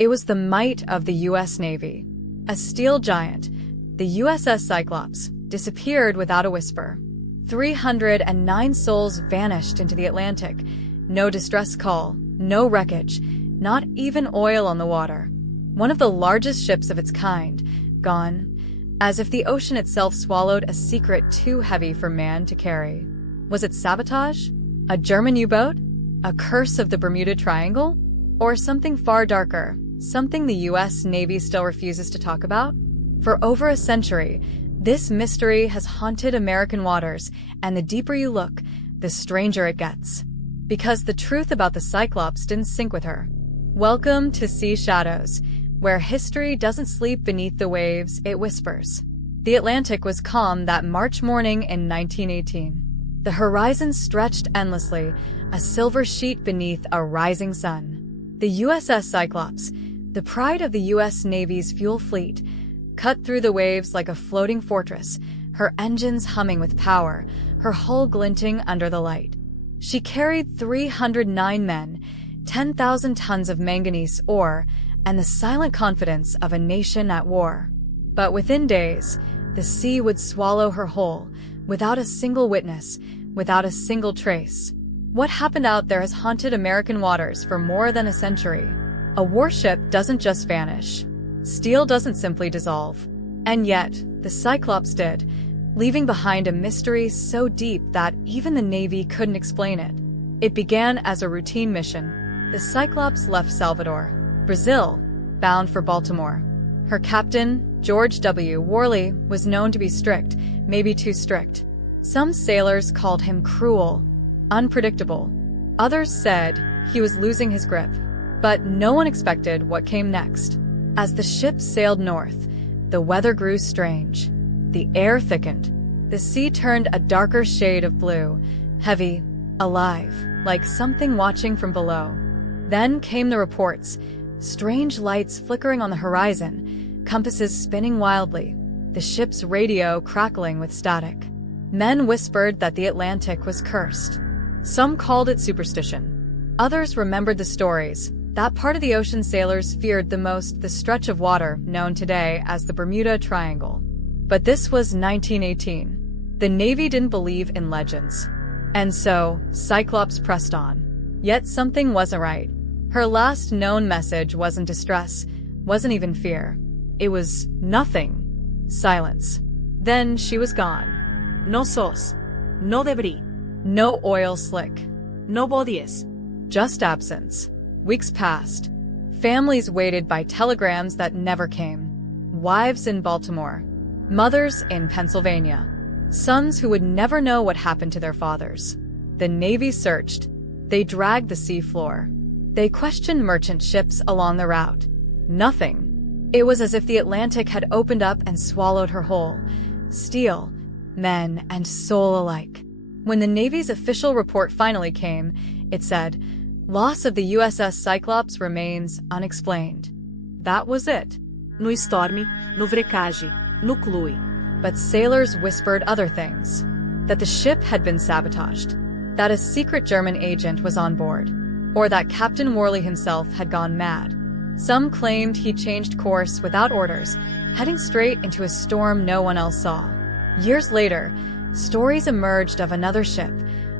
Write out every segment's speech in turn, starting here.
It was the might of the U.S. Navy. A steel giant, the USS Cyclops, disappeared without a whisper. 309 souls vanished into the Atlantic. No distress call, no wreckage, not even oil on the water. One of the largest ships of its kind, gone, as if the ocean itself swallowed a secret too heavy for man to carry. Was it sabotage? A German U-boat? A curse of the Bermuda Triangle? Or something far darker, something the U.S. Navy still refuses to talk about? For over a century, this mystery has haunted American waters, and the deeper you look, the stranger it gets. Because the truth about the Cyclops didn't sink with her. Welcome to Sea Shadows, where history doesn't sleep beneath the waves, it whispers. The Atlantic was calm that March morning in 1918. The horizon stretched endlessly, a silver sheet beneath a rising sun. The USS Cyclops, the pride of the U.S. Navy's fuel fleet, cut through the waves like a floating fortress, her engines humming with power, her hull glinting under the light. She carried 309 men, 10,000 tons of manganese ore, and the silent confidence of a nation at war. But within days, the sea would swallow her whole, without a single witness, without a single trace. What happened out there has haunted American waters for more than a century. A warship doesn't just vanish. Steel doesn't simply dissolve. And yet, the Cyclops did, leaving behind a mystery so deep that even the Navy couldn't explain it. It began as a routine mission. The Cyclops left Salvador, Brazil, bound for Baltimore. Her captain, George W. Worley, was known to be strict, maybe too strict. Some sailors called him cruel, unpredictable. Others said he was losing his grip. But no one expected what came next. As the ship sailed north, the weather grew strange. The air thickened. The sea turned a darker shade of blue, heavy, alive, like something watching from below. Then came the reports, strange lights flickering on the horizon, compasses spinning wildly, the ship's radio crackling with static. Men whispered that the Atlantic was cursed. Some called it superstition. Others remembered the stories. That part of the ocean sailors feared the most, the stretch of water known today as the Bermuda Triangle. But this was 1918. The Navy didn't believe in legends. And so, Cyclops pressed on. Yet something wasn't right. Her last known message wasn't distress, wasn't even fear. It was nothing. Silence. Then she was gone. No sauce. No debris. No oil slick. No bodies. Just absence. Weeks passed. Families waited by telegrams that never came. Wives in Baltimore. Mothers in Pennsylvania. Sons who would never know what happened to their fathers. The Navy searched. They dragged the sea floor. They questioned merchant ships along the route. Nothing. It was as if the Atlantic had opened up and swallowed her whole. Steel, men, and soul alike. When the Navy's official report finally came, it said, "Loss of the USS Cyclops remains unexplained." That was it. No storm, no wreckage, no clue. But sailors whispered other things. That the ship had been sabotaged. That a secret German agent was on board. Or that Captain Worley himself had gone mad. Some claimed he changed course without orders, heading straight into a storm no one else saw. Years later, stories emerged of another ship,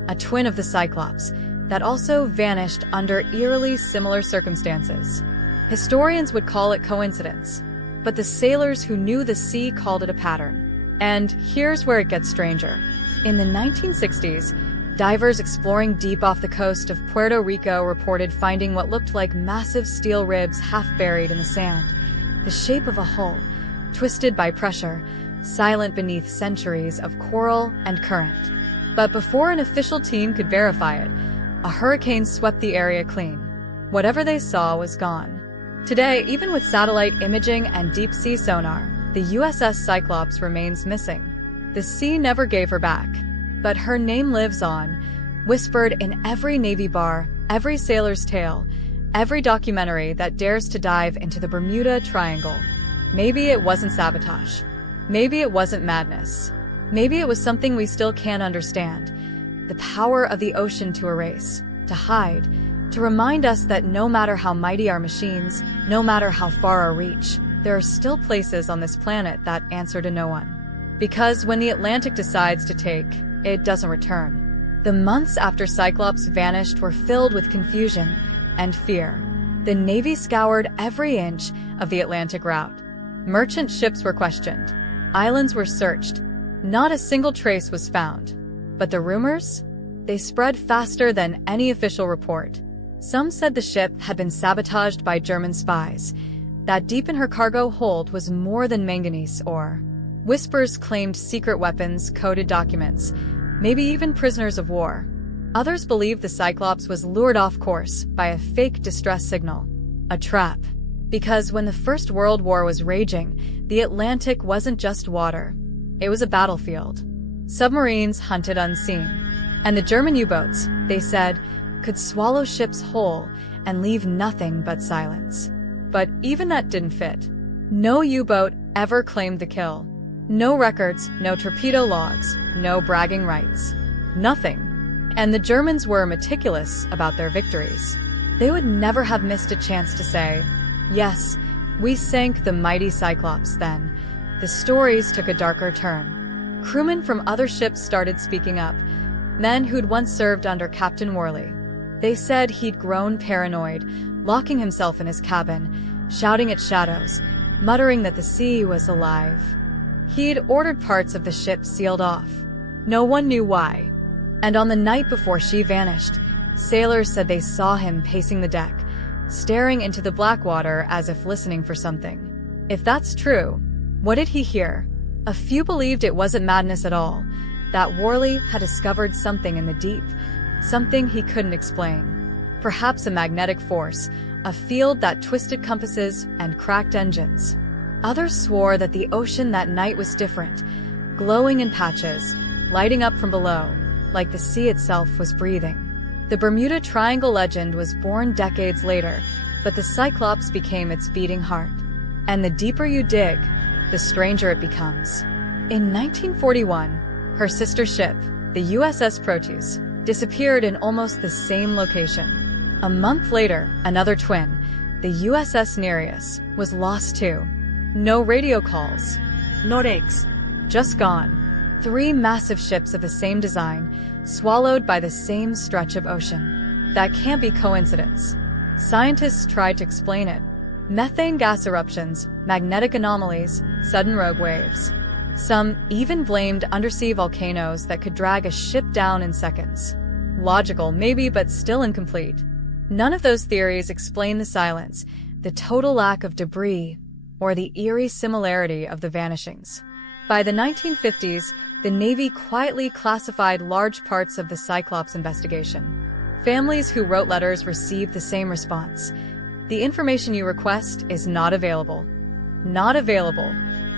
a twin of the Cyclops, that also vanished under eerily similar circumstances. Historians would call it coincidence, but the sailors who knew the sea called it a pattern. And here's where it gets stranger. In the 1960s, divers exploring deep off the coast of Puerto Rico reported finding what looked like massive steel ribs half buried in the sand, the shape of a hull, twisted by pressure, silent beneath centuries of coral and current. But before an official team could verify it, a hurricane swept the area clean. Whatever they saw was gone. Today, even with satellite imaging and deep-sea sonar, the USS Cyclops remains missing. The sea never gave her back. But her name lives on, whispered in every Navy bar, every sailor's tale, every documentary that dares to dive into the Bermuda Triangle. Maybe it wasn't sabotage. Maybe it wasn't madness. Maybe it was something we still can't understand. The power of the ocean to erase, to hide, to remind us that no matter how mighty our machines, no matter how far our reach, there are still places on this planet that answer to no one. Because when the Atlantic decides to take, it doesn't return. The months after Cyclops vanished were filled with confusion and fear. The Navy scoured every inch of the Atlantic route. Merchant ships were questioned. Islands were searched. Not a single trace was found. But the rumors? They spread faster than any official report. Some said the ship had been sabotaged by German spies, that deep in her cargo hold was more than manganese ore. Whispers claimed secret weapons, coded documents, maybe even prisoners of war. Others believed the Cyclops was lured off course by a fake distress signal, a trap. Because when the First World War was raging, the Atlantic wasn't just water. It was a battlefield. Submarines hunted unseen. And the German U-boats, they said, could swallow ships whole and leave nothing but silence. But even that didn't fit. No U-boat ever claimed the kill. No records, no torpedo logs, no bragging rights. Nothing. And the Germans were meticulous about their victories. They would never have missed a chance to say, "Yes, we sank the mighty Cyclops then." The stories took a darker turn. Crewmen from other ships started speaking up, men who'd once served under Captain Worley. They said he'd grown paranoid, locking himself in his cabin, shouting at shadows, muttering that the sea was alive. He'd ordered parts of the ship sealed off. No one knew why. And on the night before she vanished, sailors said they saw him pacing the deck, staring into the black water as if listening for something. If that's true, what did he hear? A few believed it wasn't madness at all, that Worley had discovered something in the deep, something he couldn't explain. Perhaps a magnetic force, a field that twisted compasses and cracked engines. Others swore that the ocean that night was different, glowing in patches, lighting up from below, like the sea itself was breathing. The Bermuda Triangle legend was born decades later, but the Cyclops became its beating heart. And the deeper you dig, the stranger it becomes. In 1941, her sister ship, the USS Proteus, disappeared in almost the same location. A month later, another twin, the USS Nereus, was lost too. No radio calls. No wrecks. Just gone. 3 massive ships of the same design, swallowed by the same stretch of ocean. That can't be coincidence. Scientists tried to explain it. Methane gas eruptions, magnetic anomalies, sudden rogue waves. Some even blamed undersea volcanoes that could drag a ship down in seconds. Logical, maybe, but still incomplete. None of those theories explain the silence, the total lack of debris, or the eerie similarity of the vanishings. By the 1950s, the Navy quietly classified large parts of the Cyclops investigation. Families who wrote letters received the same response. The information you request is not available. Not available.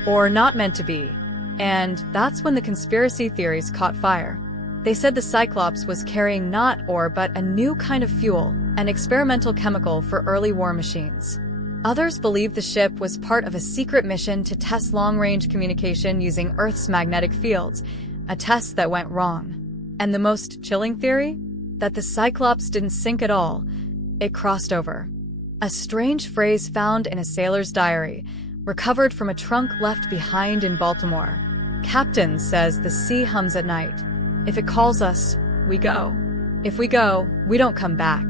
Or not meant to be. And that's when the conspiracy theories caught fire. They said the Cyclops was carrying not ore but a new kind of fuel, an experimental chemical for early war machines. Others believed the ship was part of a secret mission to test long-range communication using Earth's magnetic fields, a test that went wrong. And the most chilling theory? That the Cyclops didn't sink at all. It crossed over. A strange phrase found in a sailor's diary, recovered from a trunk left behind in Baltimore. Captain says the sea hums at night. If it calls us, we go. If we go, we don't come back.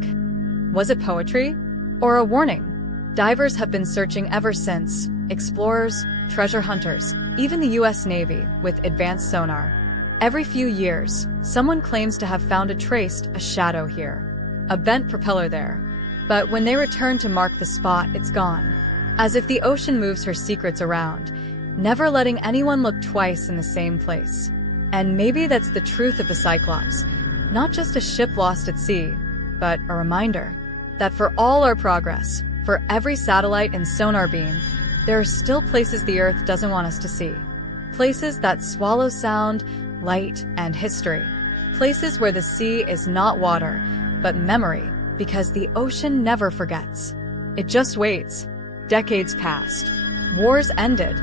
Was it poetry? Or a warning? Divers have been searching ever since. Explorers, treasure hunters, even the US Navy, with advanced sonar. Every few years, someone claims to have found a shadow here. A bent propeller there. But when they return to mark the spot, it's gone. As if the ocean moves her secrets around, never letting anyone look twice in the same place. And maybe that's the truth of the Cyclops. Not just a ship lost at sea, but a reminder that for all our progress, for every satellite and sonar beam, there are still places the Earth doesn't want us to see. Places that swallow sound, light, and history. Places where the sea is not water, but memory, because the ocean never forgets. It just waits. Decades passed. Wars ended.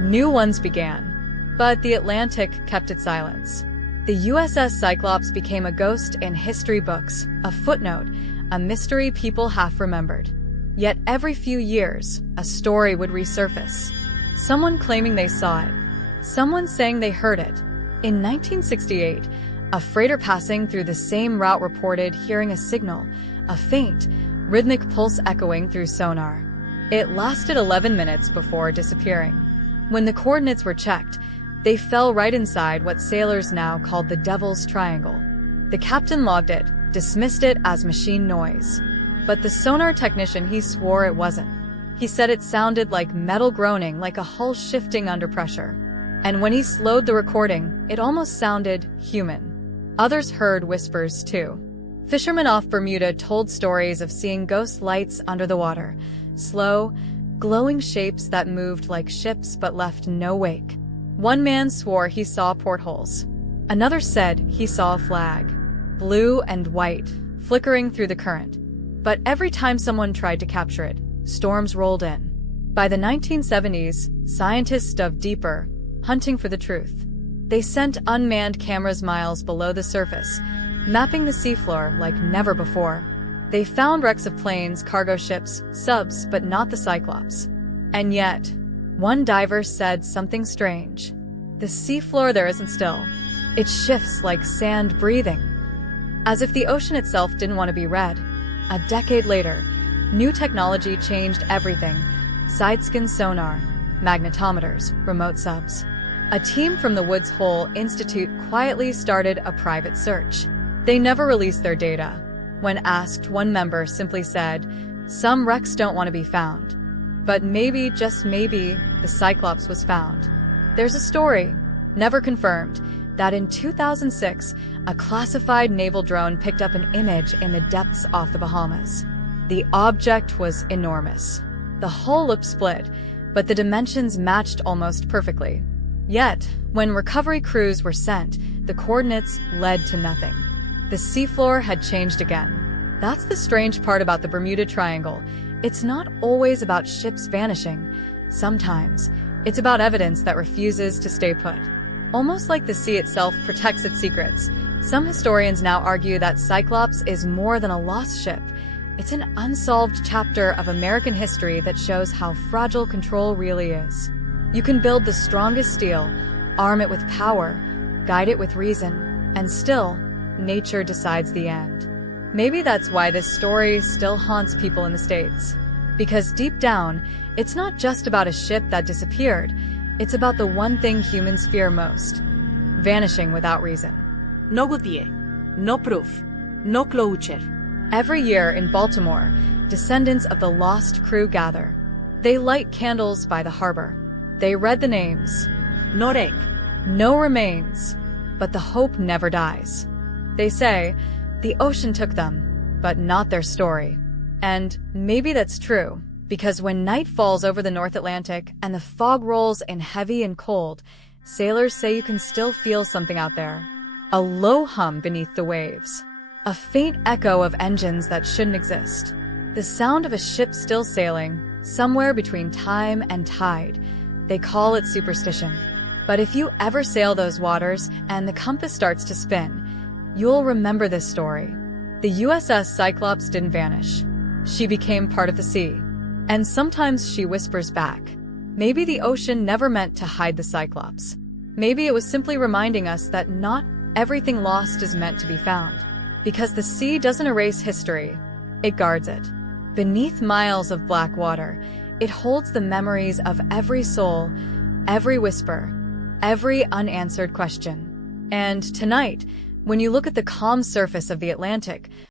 New ones began. But the Atlantic kept its silence. The USS Cyclops became a ghost in history books, a footnote, a mystery people half remembered. Yet every few years, a story would resurface. Someone claiming they saw it, someone saying they heard it. In 1968, a freighter passing through the same route reported hearing a signal, a faint, rhythmic pulse echoing through sonar. It lasted 11 minutes before disappearing. When the coordinates were checked, they fell right inside what sailors now called the Devil's Triangle. The captain logged it, dismissed it as machine noise. But the sonar technician, he swore it wasn't. He said it sounded like metal groaning, like a hull shifting under pressure. And when he slowed the recording, it almost sounded human. Others heard whispers too. Fishermen off Bermuda told stories of seeing ghost lights under the water, slow, glowing shapes that moved like ships but left no wake. One man swore he saw portholes. Another said he saw a flag, blue and white, flickering through the current. But every time someone tried to capture it, storms rolled in. By the 1970s, scientists dove deeper, hunting for the truth. They sent unmanned cameras miles below the surface, mapping the seafloor like never before. They found wrecks of planes, cargo ships, subs, but not the Cyclops. And yet, one diver said something strange. The seafloor there isn't still. It shifts like sand breathing. As if the ocean itself didn't want to be read. A decade later, new technology changed everything. Side-scan sonar, magnetometers, remote subs. A team from the Woods Hole Institute quietly started a private search. They never released their data. When asked, one member simply said, "Some wrecks don't want to be found. But maybe, just maybe, the Cyclops was found." There's a story, never confirmed, that in 2006, a classified naval drone picked up an image in the depths off the Bahamas. The object was enormous. The hull looked split, but the dimensions matched almost perfectly. Yet, when recovery crews were sent, the coordinates led to nothing. The seafloor had changed again. That's the strange part about the Bermuda Triangle. It's not always about ships vanishing. Sometimes, it's about evidence that refuses to stay put. Almost like the sea itself protects its secrets, some historians now argue that Cyclops is more than a lost ship. It's an unsolved chapter of American history that shows how fragile control really is. You can build the strongest steel, arm it with power, guide it with reason, and still, nature decides the end. Maybe that's why this story still haunts people in the States. Because deep down, it's not just about a ship that disappeared, it's about the one thing humans fear most: vanishing without reason. No Goodyear, no proof, no closure. Every year in Baltimore, descendants of the lost crew gather. They light candles by the harbor. They read the names. No wreck. No remains. But the hope never dies. They say, the ocean took them, but not their story. And maybe that's true, because when night falls over the North Atlantic and the fog rolls in heavy and cold, sailors say you can still feel something out there. A low hum beneath the waves. A faint echo of engines that shouldn't exist. The sound of a ship still sailing, somewhere between time and tide. They call it superstition. But if you ever sail those waters and the compass starts to spin, you'll remember this story. The USS Cyclops didn't vanish. She became part of the sea. And sometimes she whispers back. Maybe the ocean never meant to hide the Cyclops. Maybe it was simply reminding us that not everything lost is meant to be found. Because the sea doesn't erase history, it guards it. Beneath miles of black water, it holds the memories of every soul, every whisper, every unanswered question. And tonight, when you look at the calm surface of the Atlantic,